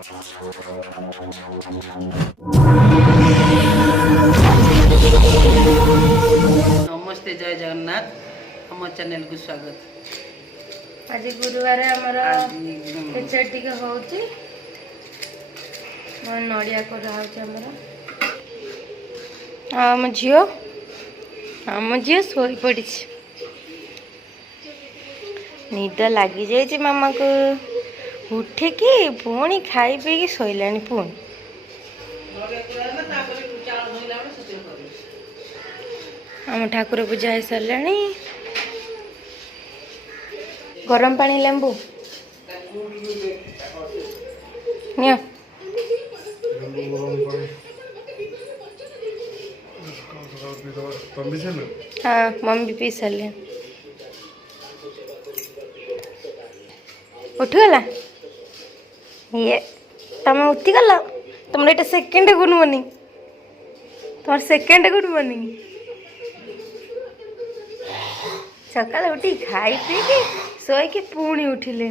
नमस्ते जय जगन्नाथ हम चैनल को स्वागत। आज गुरुवार आमर खेचड़ टी हो नड़िया आम झील शोई पड़ी निद लगी जाइए मामा को उठिकी पुणी खाई पी शोला पुणी आम ठाकुर पूजा हो सारे गरम पानी लेंबू नियो हाँ मम्मी पी सारे उठगला ये तुम उठीगल तुम ये सेकेंड गुड मॉर्निंग तुम सेकेंड गुड मॉर्निंग सका उठी खाई पी शोक पुणी उठिले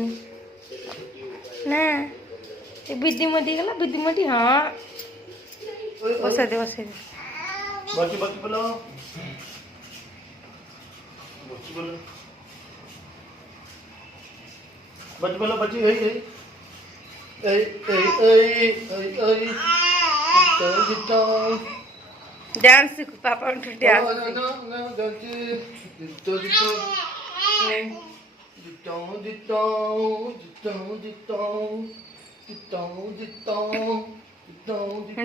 ना विधिमती गला विधिमती हाँ बस दे बाकी बोलो बच्ची डांस सीख पापा डांस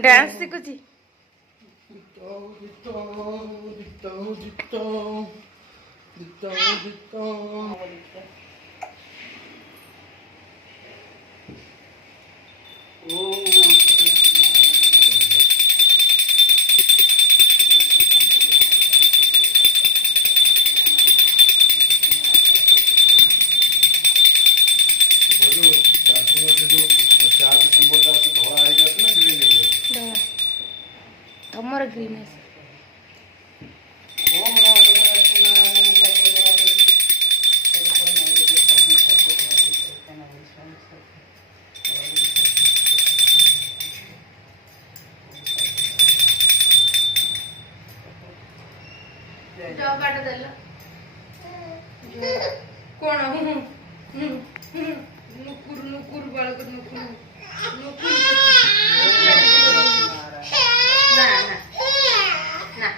डांस सीखुची तमर ग्रीन कौन नुकुर नुकुर बालक नुकुर नुकुर ना ना ना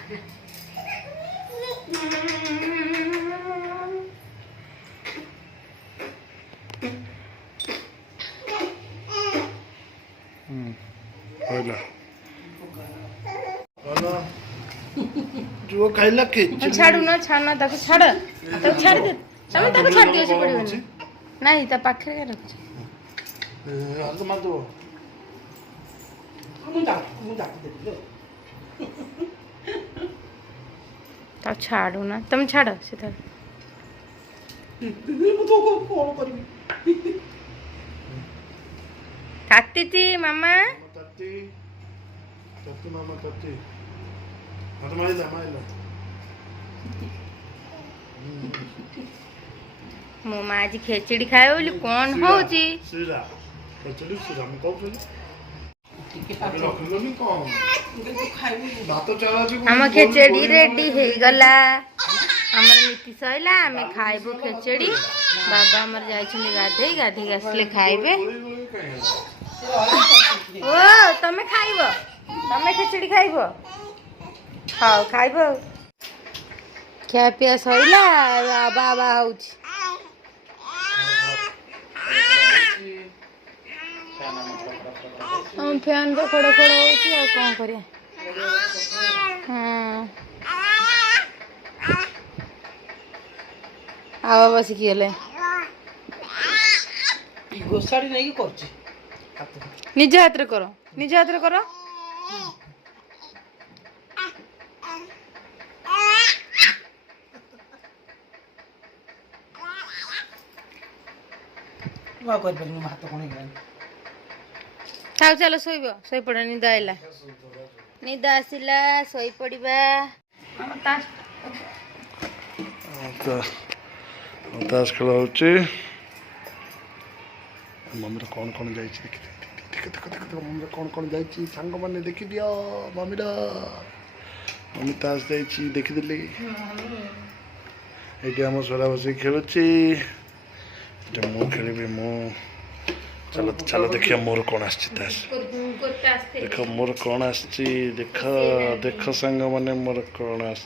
जो खाइला के छाड़ू ना छाड़ना ताको छाड़ ताको छाड़ दे तमे ताको छाड़ दियो से पड़िबनी नहीं ता पाखरे के रख तो मत दो मुझा दे ता छाड़ू ना तुम छाड़ सीधा तो कौन करबी ताती थी मामा तत्ती मामा तत्ती मत माइला मो माँ आज खेचड़ी खाए बोली कौन होची सीरा खेचड़ी सीरा हम कहू अबे रखलनी कौन भात चला जी हम खेचड़ी रेडी हे गला हमर नीति सइला हमें खाइबो खेचड़ी बाबा हमर जाय छनी गाधे आसले खाइबे ओ तमे खाइबो तमे खेचड़ी खाइबो हाँ खाइबो क्या पिया सइला बाबा होची हम फैन पे खड़ा होची और कौन करिया हाँ आवा बस किले गोसाड़ी नहीं करछि निज हाथ रे करो वा कर बनी हाथ कोन गन थाउ चलो सोइबो सोइ पड़ निद आइला निद आसिला सोइ पड़िबा ताश खेल होची मम्मीर कौन कौन जाइए देख देख देख देख मम्मीर कौन कौन जाइए सांग मैंने देखी दियो मम्मीर मम्मी तास जाइए देखीदेली ये आम सोरा बस खेलुची मु खेली मु चलो चलो देखिए मोर कौन आस देख मोर कौन आस देख देख सांग मैंने मोर कौन आस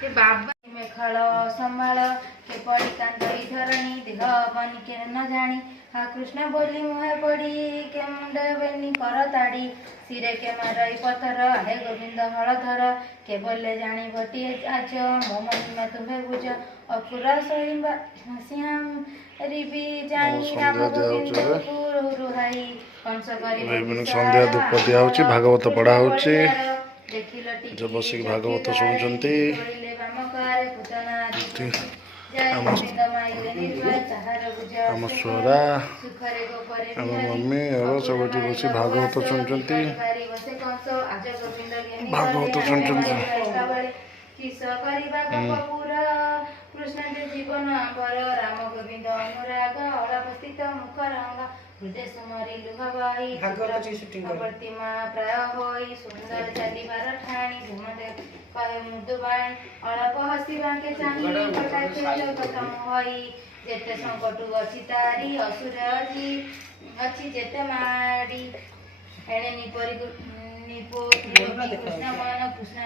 बाबा मेखल संभाल के पड़ी कांदई धरणी देह बनी के न जानी हा कृष्ण बोली मुहे पड़ी के मुंड बेनी कर ताड़ी सिरे के मारई पथर हे गोविंद हलधर के बोले जानी भटी आज मो महिमा तुम्हें बुझ अपुरा सहिबा श्याम रिबी जानी राम गोविंद रुहाई कंस करी संध्या धूप दिया होची भागवत पढ़ा होची जब बसिक भागवत शुणुचंती आम स्वरा आम मम्मी और सब बस भागवत शुणुचंती भागवत शुणुचंती कृष्ण जीवन पर राम गोविंद अनुराग अवस्थित मुखरंग हृदय सुमरी लुहबाई प्रतिमा प्राय होई सुंदर चलिबार ठाणी झुमदे कहे मृदुबाणी अलप हसिबा के चाही कटाक्षे जगतम होई जेते संकटु अछि तारी असुर अछि जेते माडी एणे निपो कृष्ण मन कृष्ण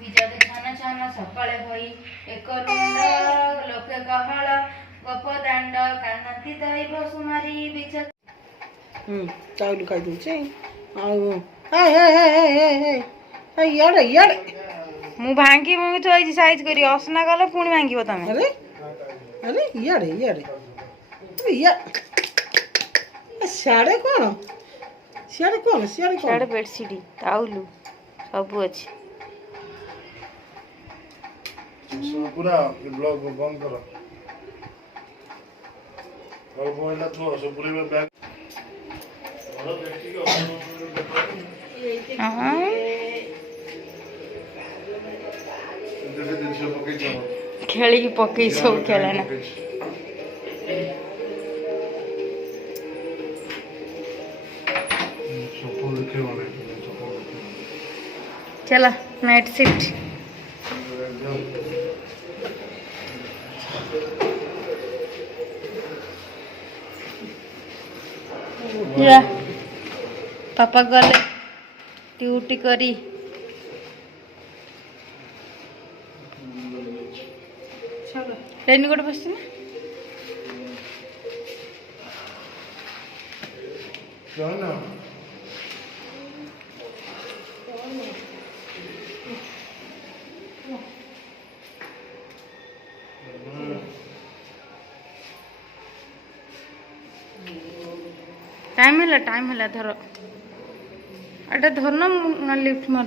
विजय छन छन सकाळे होई एक रुंड लोके गहळ गप दांड कानती दैव सुमारी बिच चाउल खाई दूचे हाय हाय हाय हाय हाय हाय याडे याडे मु भांगी मु थोई साइज करी असना गले पुणी भांगीबो तमे अरे अरे याडे याडे अरे या साडे कोन साडे बेडशीट टाउलु सब अछि पूरा ब्लॉग बंद करो और मोबाइल तो सब पूरे में बैग और देखी को हां खेली की पकई सब खेला ना चला नाइट शिफ्ट या पापा गले ड्यूटी करी रेनकोट बस ना टाइम है धर एटा धर ना लिफ्ट मार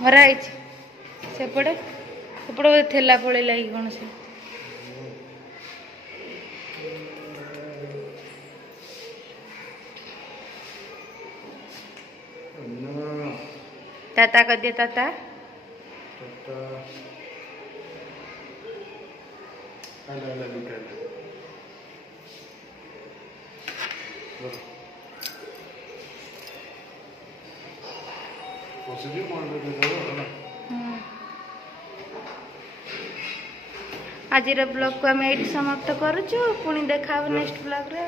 हराई सेपटे सेपटे थेला पड़े लगी कौन से ताता कर दिया ताता आज ब्लॉग को आम ये समाप्त करुचु पुणी देखा नेक्स्ट ब्लॉग रे।